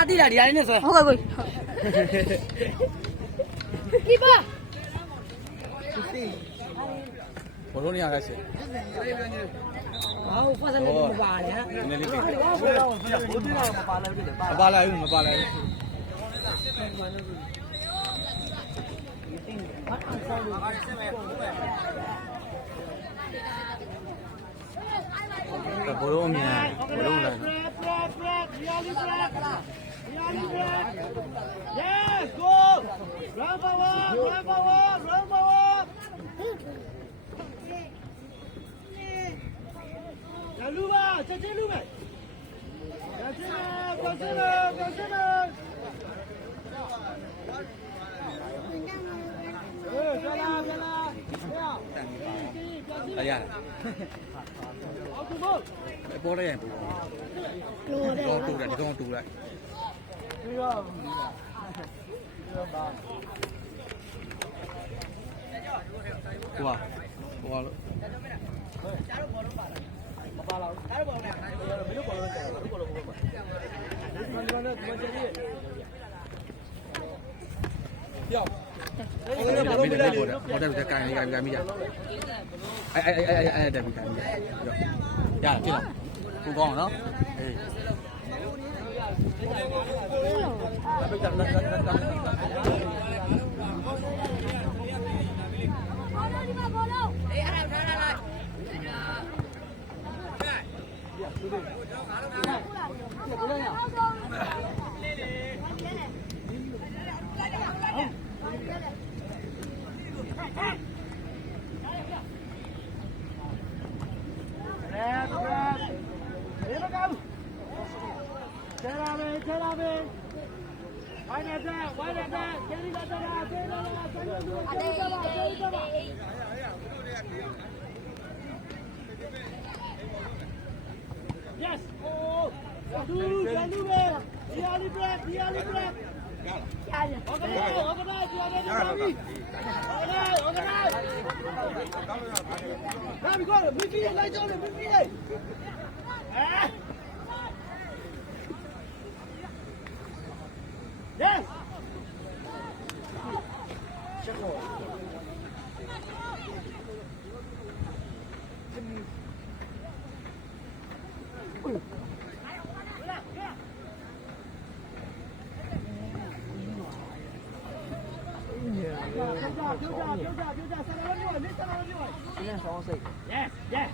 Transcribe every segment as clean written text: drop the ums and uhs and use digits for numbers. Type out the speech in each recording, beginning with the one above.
他地了，你还那说。好个鬼。đi ba。我说你还是。好，发生那个巴嘞。巴来用，巴来。不用面，不用了。Yes, go! Run forward, run forward, run forward! Now, Luba, check in, Luba. Consider. Đây à. Bố đây. Con tù lại, con tù lại. Wow. Wow. Yo. Đây là cái mi à. Ai đây mi cái. Ya, chưa. Không còn nữa. Yes. Oh. Yes. Yes, yes.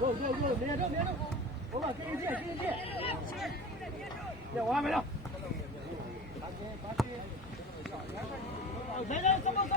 Go. Lên đâu. Có vào kia. Để qua mày đâu. Lên, sắp bóng.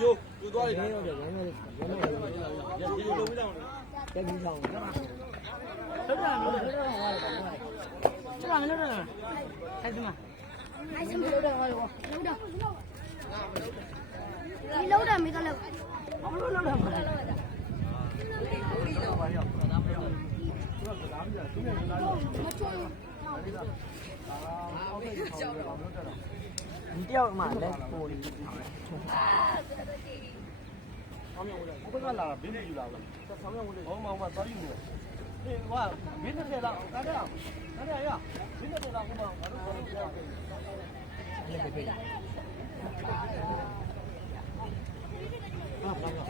Yoသွားတယ်ရောရောတက်ပြီးဆောင်ဟုတ်လားကျမမလုပ်တော့အဲ့ဒီမှာအဲ့ဒီမလုပ်တော့ဟောလုပ်တော့ဒီလုပ်တာမိတော့လုပ်ဘာလို့လုပ်တာမလဲဒီတယောက်မှလက်ပိုးလေးဘယ်ကလာဘင်းနေယူလာဘူး။ဆောင်းရဝင်လေ။ဟောမောင်မသွားယူနေ။အေးဟိုကဘင်းနဲ့လာ။ကားတယ်အောင်။ကားတယ်ရ။ဘင်းနဲ့လာဟိုမှာငါတို့ခေါ်နေကြတယ်။လက်ပဲ။ဟာဘာလဲ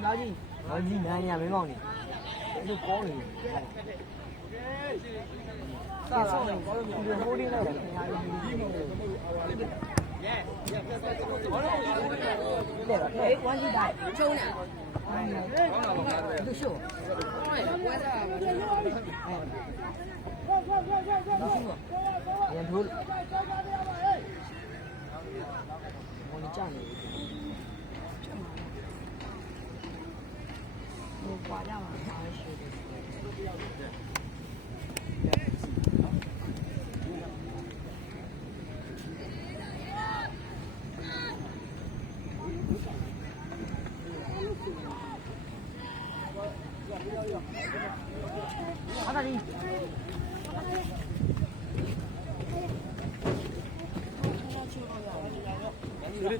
။ငါကြီးနားရမင်းကောင်းနေ။ဒီကောင်းနေ။စားလာ။ကောင်းနေ။ဒီဟိုးလေးနဲ့ဒီမဟုတ်ဘူး။ Yeah. 哎，关系大，抽呢？都秀。演出。我你站着。我挂架嘛，还是。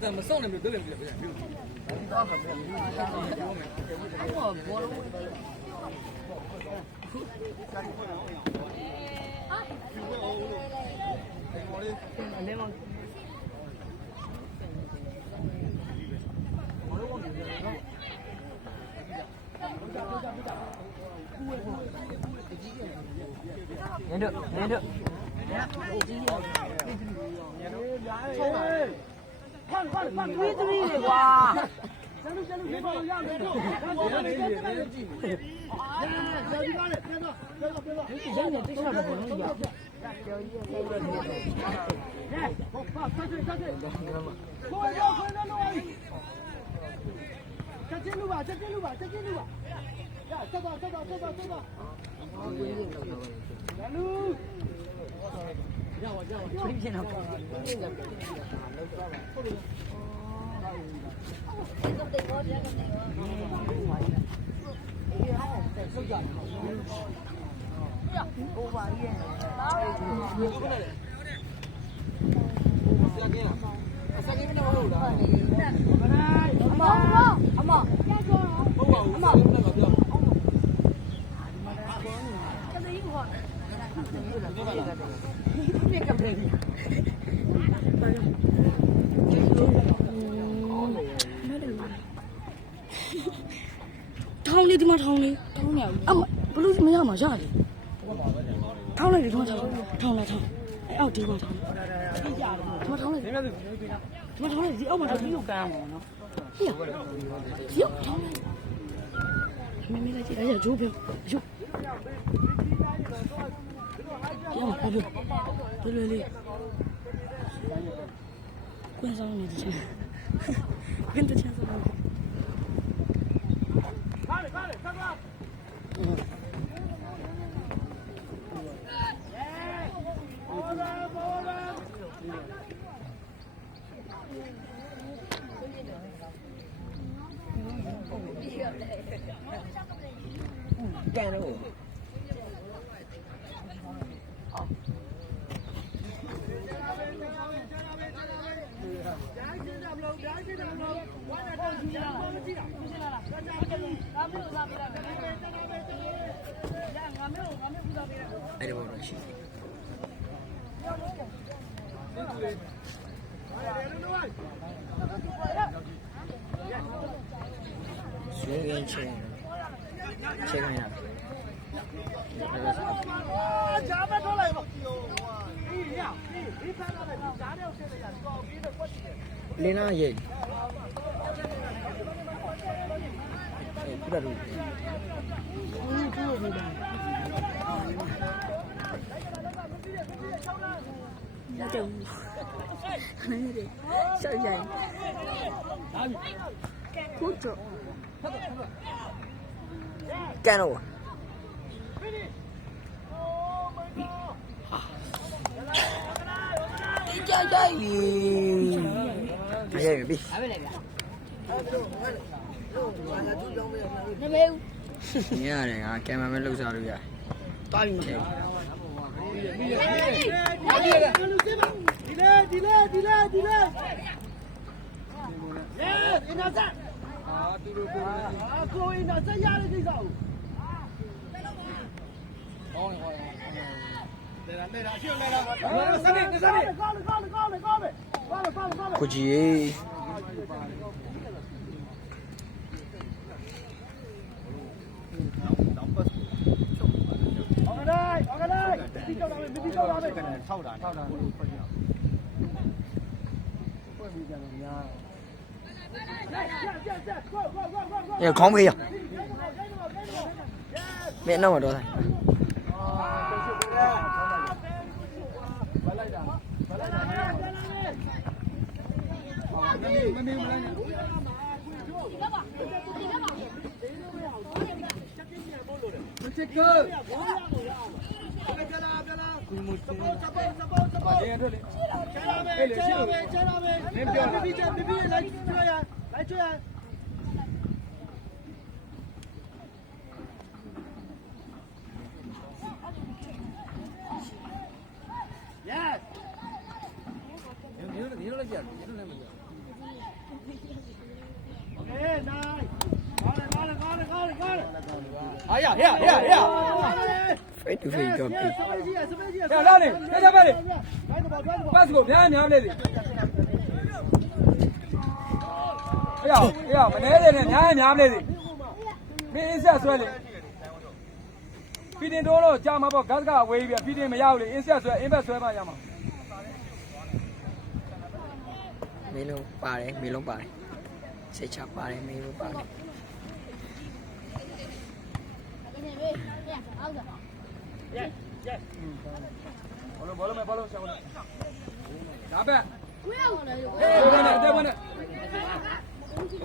咱们上来没得了，不是？连着，连着。放推的哇！小路，别放样子，ထောင်းလေးဒီမှာထောင်းလေးထောင်းနေအမဘလို့မရမှာရတယ်ထောင်းလိုက်တယ်ထောင်းလိုက်အဲ့အောက်ဒီမှာထောင်းဒီမှာထောင်းလိုက်ဒီမှာထောင်းလိုက်ဒီအောက်မှာထောင်းပြီးတော့ကမ်းအောင်နော်ဟိယထောင်းလိုက်မင်းလိုက်ကြည့်ရကြိုးပြောရုပ်ရောဘာလို့လေးကွန်းဆောင်နေတယ်ကွန်းတချမ်းဆောင်干了我。哎，这不能行。随便切，切看一下。夹不出来吧？领哪去？不得路。那就，那就，小人。不走。干了我。加加油！加油比。你ရတယ်ငါကင်မရာမဲလှုပ်ရှားလို့ရတာပြီဒီလေအနာစားသူတို့ကိုအနာစားရတဲ့ကိစ္စကိုကိုကြီး也狂飞呀！没那么多的。Face to face job. ဟဲ့လာနေကြပါလေပတ်စကိုဗျာများလေလေအေးမနေတယ်နဲ့များလေလေမင်းအစ်ဆက်ဆွဲလေဖီတင်တိုးတော့ကြာမှာပေါ့ဂတ်ကအဝေးပြီးဖီတင်မရောက်လေအစ်ဆက်ဆွဲအင်းဘက်ဆွဲမှရမှာ Melo pare, melo pare. Se echa pare, melo pare. ဘောလုံးရှောင်းလာဘက်ဟေးဝင်နေ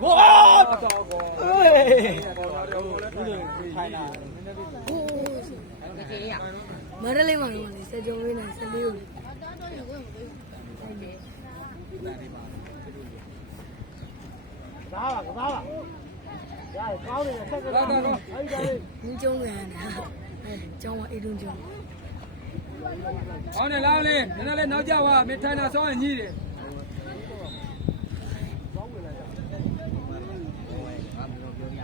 ဘောတော့ကောထိုင်လာ မရလေးမှာလို့လေစကြုံလေးနဲ့စလေးကို ကစားပါရကောင်းနေတယ်ဆက်ကစားအဲ့ဒါလေး ညကျုံးကန်တာအဲ့ကျောင်းကအိတ်တွန်းကျောင်း ဟောနေလားလေနည်းနည်းလေးနောက်ကျသွားမင်းထိုင်တာဆောင်းရင်ညှိတယ်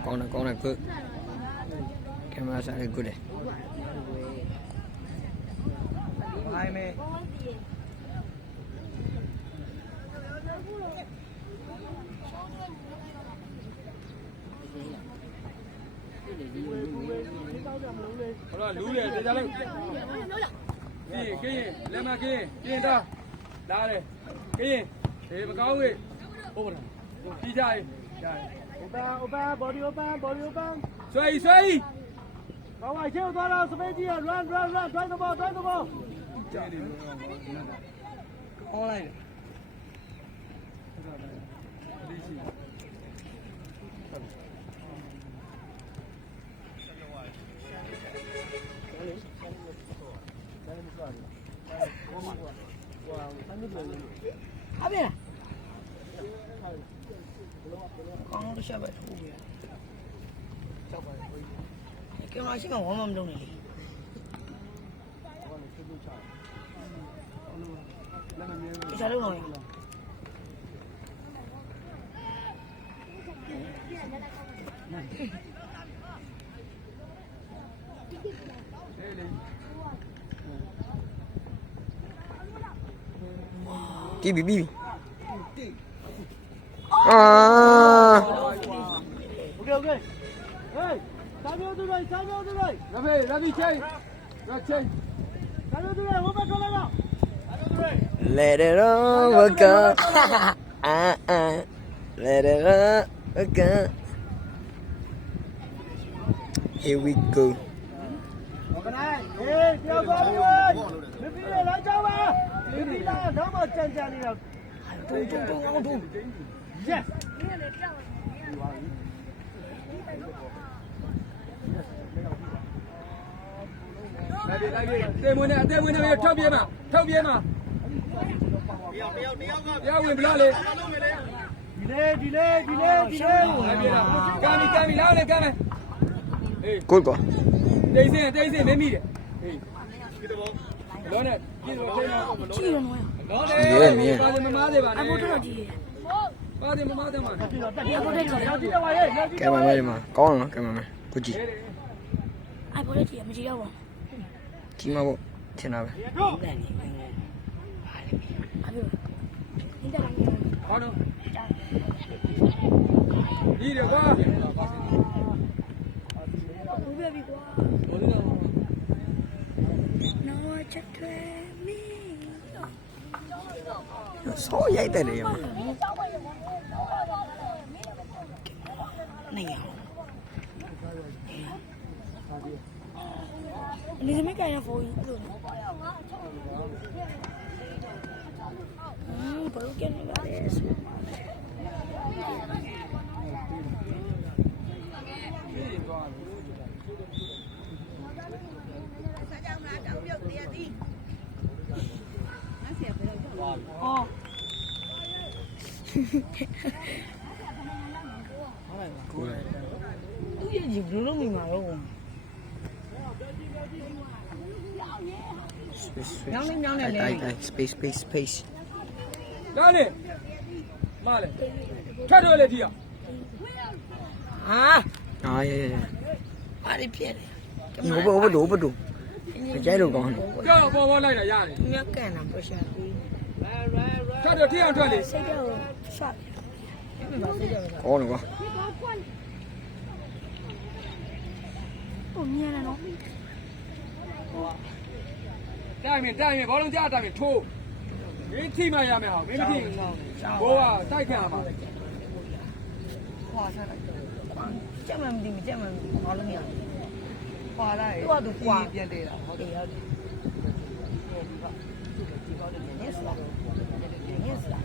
Corner, good. Camera side good. အိုင်မေဟောလာလူးတယ်တရားလို့ကင်းလက်မကင်းတာလာတယ်ကင်းဒီမကောင်းဘူးဟုတ်ပါလားပြီးကြရေးopen body open ဆွဲကောင်းပါချေသွားတော့စပိတ်ကြီးက run drive the ball ကြားတယ်အော်လိုက်အဘေကောင်းလို့ရှာပဲထိုးရကင်မရာရှိမှဝမ်းမလုံးနေလေဒီစားလုံးတော့Bibi. Ah. Okay. Hey, Samuel to right. Ravi change. Samuel to right. What back on now? Let it all work out. Let it all work out. Here we go. Hey, yo, go. Bibi, right down. Bibi, now more change now. Yes. Đây muốn này thâu bia mà. Đeo quyền bla lên. Delay. Cami lao lên cami. Good go. Đây xin mấy mi đấy. Đó này, kia rồi thế nào? ကြည့်ရမလား Đó đây. Ba đêm má đây bạn အ này. ဘတော့ကြည့်ရ Ba đêm má đây mà. အဘတော့ကြည့်ရ Camera man. Con nó camera man. Good gì. အဘတော့ကြည့်ရမကြည့်တော့ဘူး Chỉ mà bộ. Thế nào vậy? အဘနင်းတယ် Có đâu? Đi được qua. ဘူးပြပြီကွာ No check me So vậy tại đây mà. နေရဒီစမကရဖိုးလို့ဘာလို့ကျနေပါလဲ သူရဲ့ကြီးဘယ်လိုလုပ်မိမှာတော့ Space. Đó đi. Mà lên. Thoát rồi lên đi à? Ah, Ah, yeah. ဘာတွေဖြစ်လဲ ဘဒူကြိုက်လို့ကောင်းတယ် ကြောက်ပေါ်လိုက်တာရတယ် မြက်ကန်တာပေါ်ရှာပြီး ထွက်တော့ထအောင်ထွက်လေ စိတ်တော့ရှော့မပါစိတ်တော့ ကောင်းတယ်ကွာ ဟိုမြင်တယ်နော် တိုင်းမြင်ဘောလုံးကြားတိုင်းမြင်ထိုးမင်းထိမှရမယ်ဟာမင်းမထိဘိုးကတိုက်ခံရပါ ခွာစားလိုက်ကြက်မှမသိမကြက်မှမသိဘာလို့မရခွာလိုက်သူကသူခွာပြန်တယ်လားဟုတ်တယ်ဟုတ်တယ်yes လား yes လား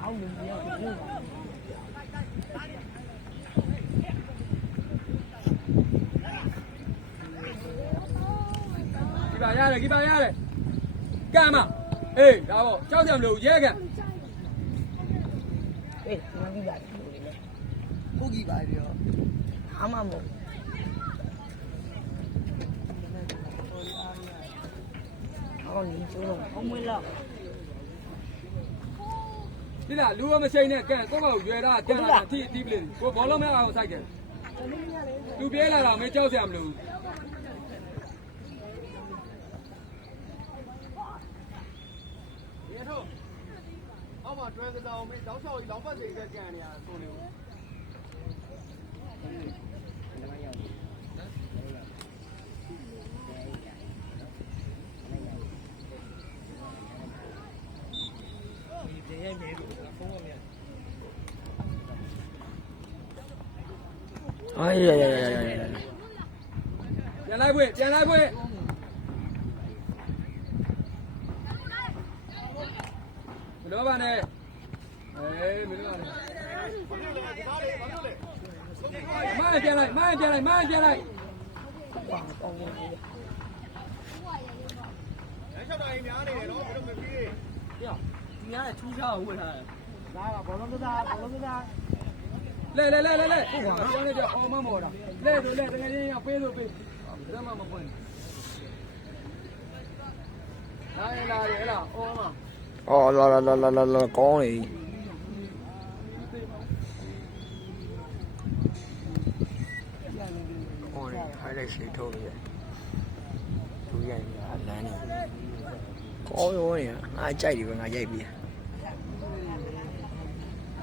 အော်လည်းရောက်ပြီ ဒီပါရတယ်ကမ်းမအေးဒါပေါ့ကြောက်ကြမလို့ရဲခံ အေးမကြည့်ပါဘူးလေကိုကြီးပါပြောအမမို့အော်ဒီကျိုးတော့အမွေးလောက် ဒီလားလူမချိန်နဲ့ကမ်းကိုယ့်ဘာရွယ်တာကမ်းလာအထိပလေကိုဘောလုံးမဲအောင်စိုက်ခဲ့သူပြေးလာတာမင်းကြောက်ကြမလို့ အောက်မှာတွဲကစားအောင်မင်းတောက်ချောက်ကြီးလောင်ပတ်စိတ်ကကြံနေရဆိုနေဦး အေးရပြန်လိုက်ဖွင့်ဘယ်လိုပါနဲ့အေးမင်းတို့ကမိုင်းပြန်လိုက် ပါပေါင်းနေ လမ်းလျှောက်တာရင်များနေတယ်နော်ဘယ်လိုမပြီး ဒီကထူးခြားဝတ်ထားတယ် လဲပြောနေကြအောင်မမော်တာလဲတကယ်ချင်းရပေးလို့ပေးဒါမှမပွင့်လာရဟဲ့လားအော်မ အော်လာကောင်းလေဟိုလေဟာလိုက်ရှိထုတ်လို့ရသူရိုက်နေတာလမ်းနေကောင်းရောနေငါကြိုက်တယ်ပဲငါရိုက်ပြီ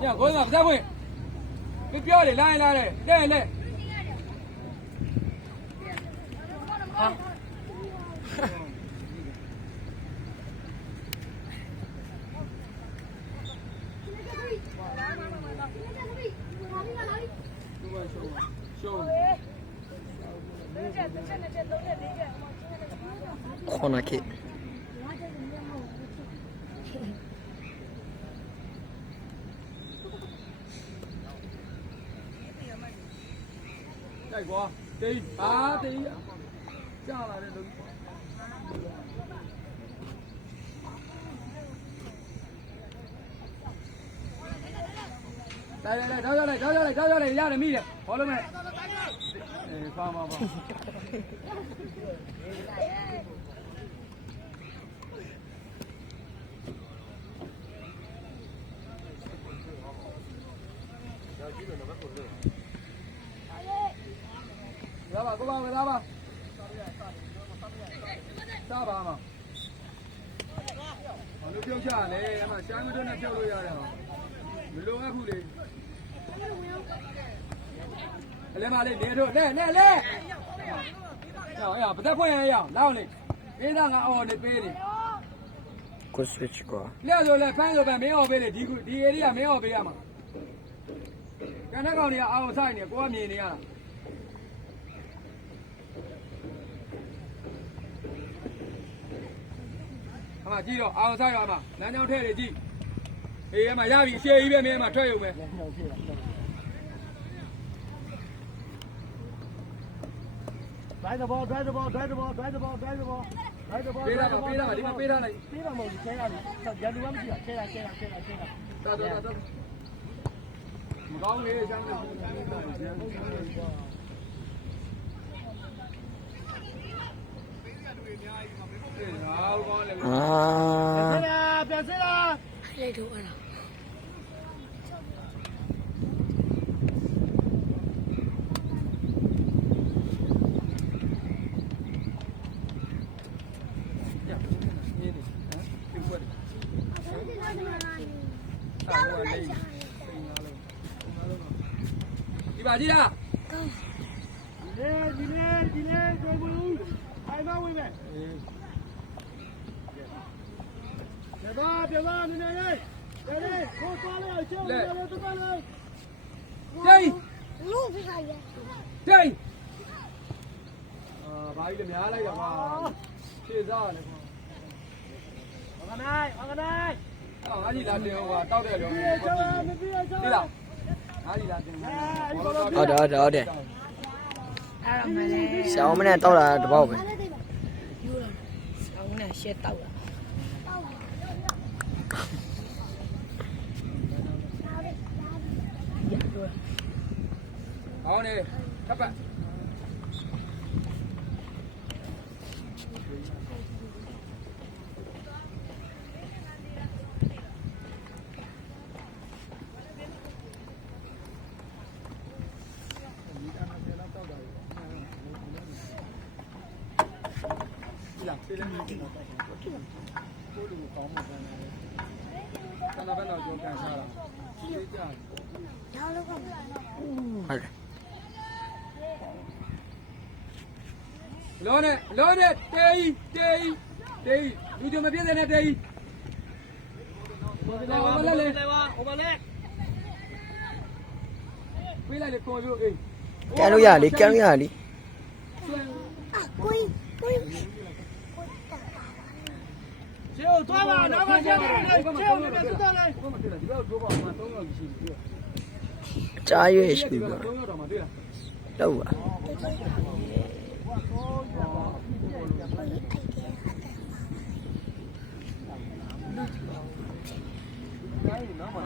ညကိုယ်ကပြတ်ဖွင့်မပြောလေလာလဲလဲရှုံး ခေါ်နာခေ တိုက်ကွာတေးပါတေးကြာလာတဲ့လူလိုက်ထောက်လိုက်ရတယ်မိတယ်ဘောလုံးမဲ့အေးပါရပါကိုပါမလားပါစားပါမဘာလို့ပြုတ်ချလဲအမရှိုင်းမတွန်းနဲ့ပြုတ်လို့ရတယ်ဟောမလိုအပ်ဘူးလေအလဲမလေးနေတို့လဲဟောရပတ်ဖွင့်ရအောင်လောက်လေပေးသားငါအော်နေပေးနေ ကိုဆွစ်ကွာ လဲဆိုလဲဖမ်းဆိုပဲမင်းအော်ပေးလေဒီဧရိယာမင်းအော်ပေးရမှာကနက်ကောင်တွေကအောင်ဆိုင်နေကိုကမြင်နေရတာအမကြည့်တော့အောင်ဆိုင်ရမှာလမ်းကြောင်းထဲတွေကြည့်အေးအမရပြီရှေ့ကြီးပဲမင်းအမထွက်ရုံပဲdrive the ball ပေးတာပါဒီမှာပေးထားလိုက်ပေးတာမဟုတ်ဘူးဆဲရတယ်ရန်သူကမရှိတာဆဲတာတော်မကောင်းလေချမ်းသာအာ ပြန်ဆဲလာ လိုက်တော့အဲ့ဒါ လားကြည့်လား ဒီလေကိုဘူးအိုင်မဝင်မယ်ပြပါနည်းနည်းလေးကိုသွားလိုက်အောင်ကျဲလို့တော့သွားလိုက် တိတ် လို့ပြခါရ တိတ် ဘာကြီးလဲများလိုက်တာကွာဖြည့်စားရတယ်ကွာ မကနိုင် ငါကြီးလာတင်ဟောတောက်တယ်လို့ မပြေချော ကြည့်လားငါကြီးလာတင် ဟုတ်တယ် အဲ့တော့မလဲ ဆောင်းမနဲ့တောက်တာတပေါက်ပဲ ယူလာဆောင်းနဲ့ရှက်တောက်လာ ဟောင်းနေခပ်ပတ် ဆန္ဒဘက်တော့ကြောကန်စားတာရေးကြ ရောင်းလို့က ဟုတ်တယ် လောနဲ့တေးလူကြမပြည့်တဲ့တေးလာပါလေလေ ဟိုပါလေ ပြေးလိုက်လေခေါ်လို့အေး ကန်လို့ရလေကန်လို့ရလေ ကိုကို ကျိုးသွားပါနောက်ကကျဲတယ်ကျိုးနေတယ်သွားလိုက် ဘာမှတွေ့လားဒီဘက်တော့ဘာမှ3ယောက်ရှိပြီ အကြာရွေးရှိပြီ 3ယောက်တော့မှတွေ့လား လောက်ပါ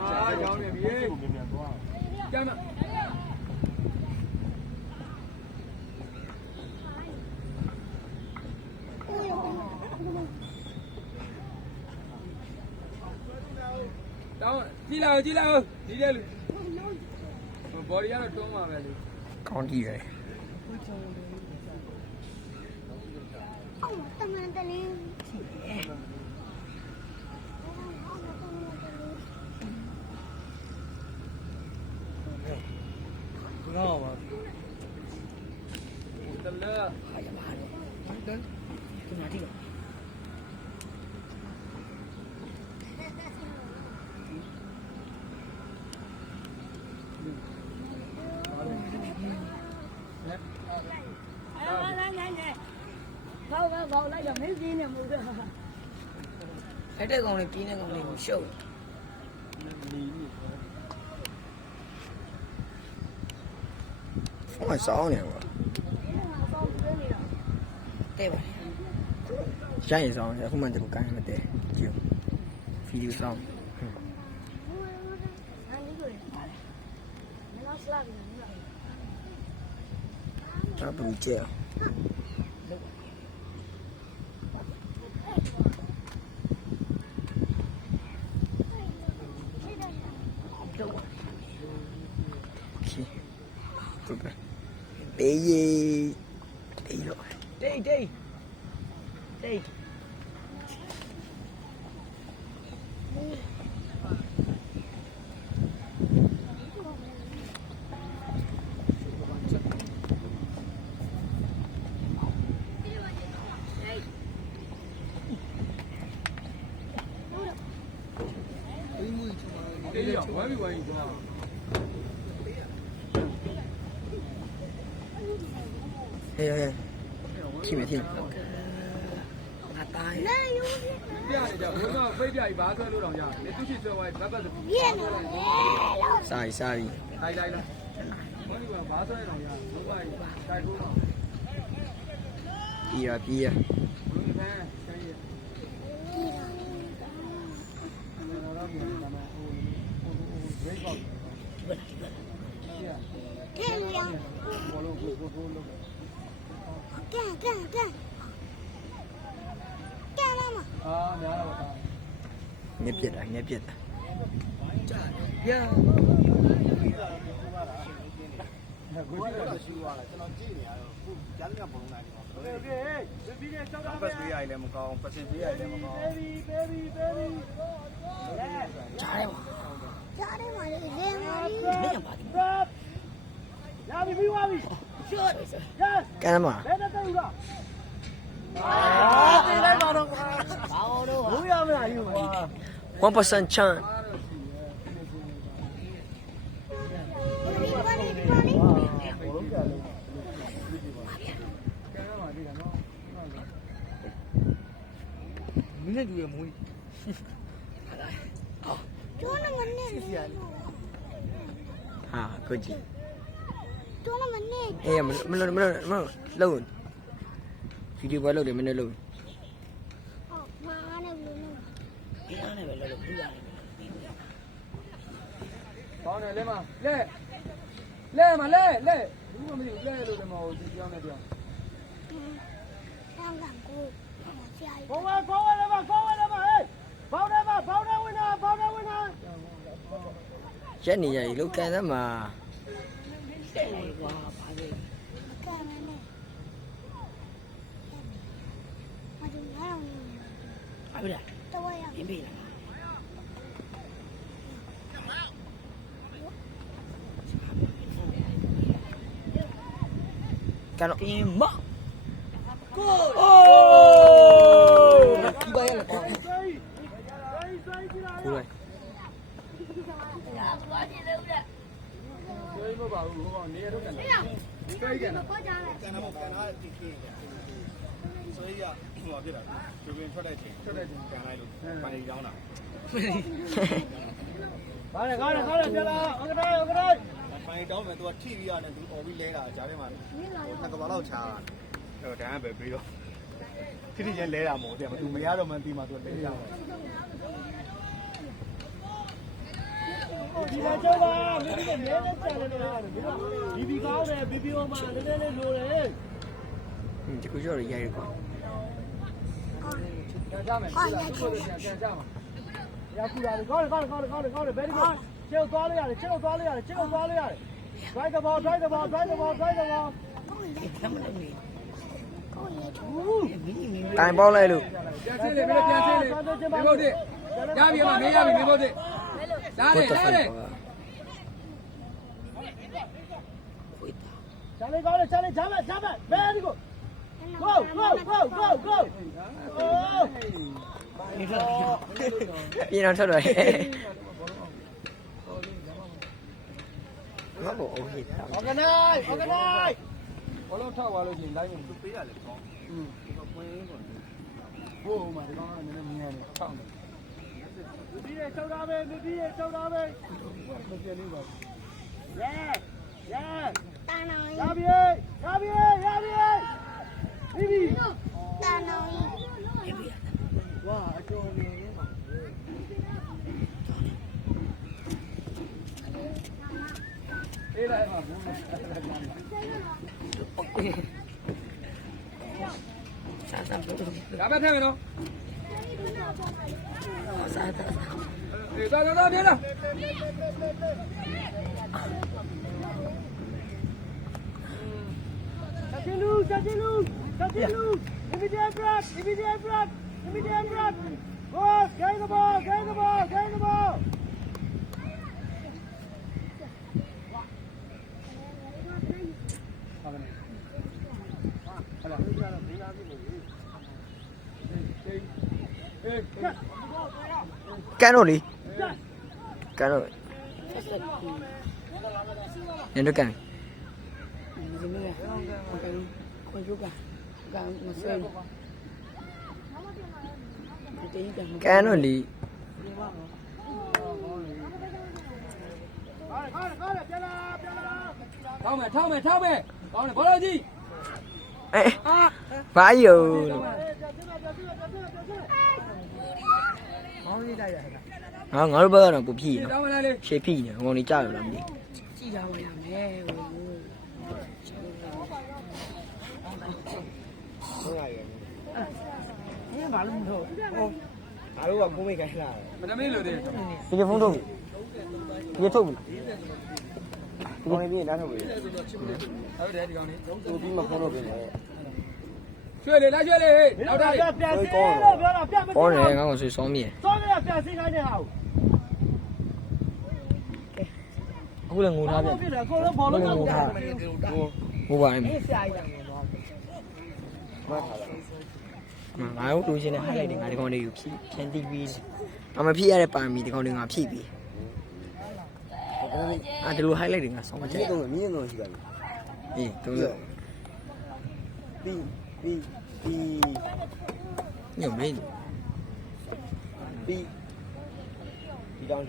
အာရောင်းနေပြီကျမ်းမတောင်းကြည့်လိုက်ဒီတဲ့လူဘော်ဒီကတော့တွန်းမှာပဲလေ ကောင်းကြည့်ရယ် တမန်တလေး တော့ပါ တလဲ ဟာရပါတော့ ဒီမှာဒီ လက်တဲ့ကောင်လေးပြင်းတဲ့ကောင်လေးကိုရှုပ်ဖုန်းဆောင်းနေပါတဲ့ပါရိုင်းဆောင်းအခုမှတကူကိုင်းမတဲ့ကြည့်ဗီဒီယိုဆောင်းတော့ဘူးကျဲ တေးလို့တေးတေးရောဝမ်းပြီးသွား ဟဲ့ကြည့်မကြည့် ငါတားရ ပြနေကြဘုရားဖိတ်ပြကြီးဘာဆွဲလို့တော့ရတယ်လေသူရှိဆွဲသွားဘတ်ဘတ်ပြည့်နေ စာရီစာရီ လိုက်လားဟောဒီကဘာဆွဲတော့ရဘုရားကြီးတိုက်ဖို့ ပြီးရ ဘုရားဆိုင်ရနော်တော့ပြန်လာမယ်ဟို break out ကဲရ ဘောလုံးကိုလို့ ကဲမမ အာများတော့တာ ညက်ပြက်တာ ရ ကိုကတော့ရှိသွားတယ်ကျွန်တော်ကြည့်နေရတော့ခုကြားရပုံနိုင်တယ် โอเคဒီနေ့စောက်တာ ပတ်သေးရလည်းမကောင်းပတ်သေးရလည်းမကောင်း baby ကြားတယ်မှာလေလေမာရီ Drop ရပြီပြီးသွားပြီရှေ့ရ ကန်သမား ဘယ်နဲ့တက်ဦးလားတင်လိုက်ပါတော့ကွာဘာလို့ဘူးရမလားယူကွာ 1% chance မင်းနဲ့တူရမွေး ဟာကိုကြီး tournament အေးမလို့လုံးဗီဒီယိုပွဲလုပ်တယ်မင်းလည်းလုံး အေးအားနဲ့ပဲလောလောဘူးရတယ် ကောင်းတယ်လဲမလဲမလဲဘူးမမသိဘူးလဲလို့တယ်မဟုတ်ဒီပြောင်းနေပြောင်း ကောင်းပါလေပါဟေးဘောင်းနေဝင်နာ ရက်နေရည်လို့ကန်သမား တဲ့လေကွာဘာလဲအဘိဓာပြင်းပြီလား ကန်တော့ ပြင်းမကို အိုးဒီပါရလားကိုယ် ပြောမပါဘူးဟိုကနေရတော့ကန်တယ်ပြေးကန်တာ ကန်တော့ကန်တော့တိခင်းတယ်ဆိုရဟိုပြတာဒီပင်ထွက်တဲ့ချိန်ကန်လိုက်လို့ပိုင်ရောင်းတာ ကောင်းတယ်ပြလာဟုတ်ကဲ့ ပိုင်တောင်းမယ်သူကထိပြီးရတယ်သူអော်ပြီးလဲတာကြားထဲမှာနှစ်ကဘာလောက်ချာတာအဲ့တော့တန်းပဲပြီးတော့ထိထိချင်းလဲတာမဟုတ်တယ်သူမရတော့မှတီးမှသူလဲရမှာ ဒီမှာကျော်ပါမင်းတို့မဲနဲ့ကြံနေတယ်ဒီဘီကောင်းတယ်ဘီဘီအိုမှာနည်းနည်းလေးလိုတယ် ဒီကိုကြော်ရရကွာ ကန်ကြမယ်ပြန်ကြမှာ ရကူလာတယ်ကောင်းတယ်ဘယ်ဒီကောကျေသွားလိုက်ရတယ်drive the ball ကမ်းမလို့နေကိုမင်းမင်း တိုင်ပေါက်လိုက်လို့ ပြန်ဆင်းလေပြန်ဆင်းလေမင်းတို့ရပြီမင်းရပြီမင်းတို့လာတယ်လာတယ် Charlie, go, jump it. Very good. Go. Oh. ပြင်တော့ထွက်တော့မဟုတ်ဘူးဟိတာ Organize. ဘောလုံးထောက်သွားလို့ရှိရင်လိုက်ရင်သူပေးရလေကောင်းပွင့်ဆိုဘိုးမှာဒီကောင်ကနည်းနည်းမြင်ရတယ်ထောက်တယ် Bibi, chow da be. မပြည့်လေးပါ Yeah. တာနောင် ရပြီBibi. တာနောင် ဝါအကျော်နေပါ အေးလိုက်ပါဘူး စားစားဘူး ဒါပဲထဲမယ်နော် စားစား အေးသွားပြေးလာ Chatilu. Immediate break. Go, get the ball.ကန်တော့လေကန်တော့ညနေကန် ဒီနေ့ကခွန်ကျုပ်ကမဆွဲဘူးတေးတယ် ကန်တော့လေ ထောက်မယ်ကောင်းတယ်ဘောလုံးကြီး အေးဘာယောငါတို့ဘက်ကတော့ပူဖြီး တော နော် င်းမလားလေ ရှေ့ဖြီးနေဟိုနေကြောက်ရလားမသိ ကြည့်ကြပါရမယ်ဟို ဘာလို့မထုတ် အားလုံးကကိုမိတ်ခိုင်းလာတယ် မနမင်းလို့တယ် ဒီဖုန်းထုတ်ဒီထုတ်ဘူး ကောင်းနေပြီနားထုတ်ပြီ ဟုတ်တယ်ဒီကောင်လေး သူပြီးမှဖုန်းတော့ပြင်တယ် ရွှေလေလာရွှေလေဟေးနောက်တာလေ ပြန်စီလို့ပြောတာပြန်မ ပေါ်နေငါ့ကိုဆွေစောမြင် စောကပြန်စီခိုင်းတဲ့ဟာ ဟ အခုလည်းငိုထားပြန် ဖြစ်တယ်အကုန်လုံးဘောလုံးကငိုထား ဟိုပါမယ် ဆရာကြီးကငိုတော့ ငါတို့တူချင်းနဲ့ highlight တွေငါဒီကောင်လေးကိုဖြန်တီးပြီးအမဖြည့်ရတဲ့ပါမီဒီကောင်တွေငါဖြည့်ပြီးဒီလို highlight တွေငါဆောင်းမချက် မင်းကတော့ရှိပါပြီ အေးတူ ပြီး ညမင်း ပြီးဒီတောင်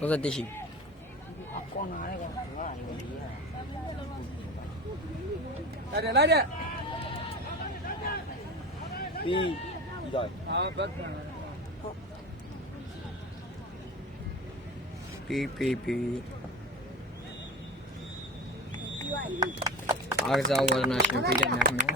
31ရှိ ကောင်းလာတယ်ကော လိုက်တယ်ပြီးဒီတော့ ပြီးအားကစားဝါဒနာရှင်ပြည့်တယ်များခင်ဗျာ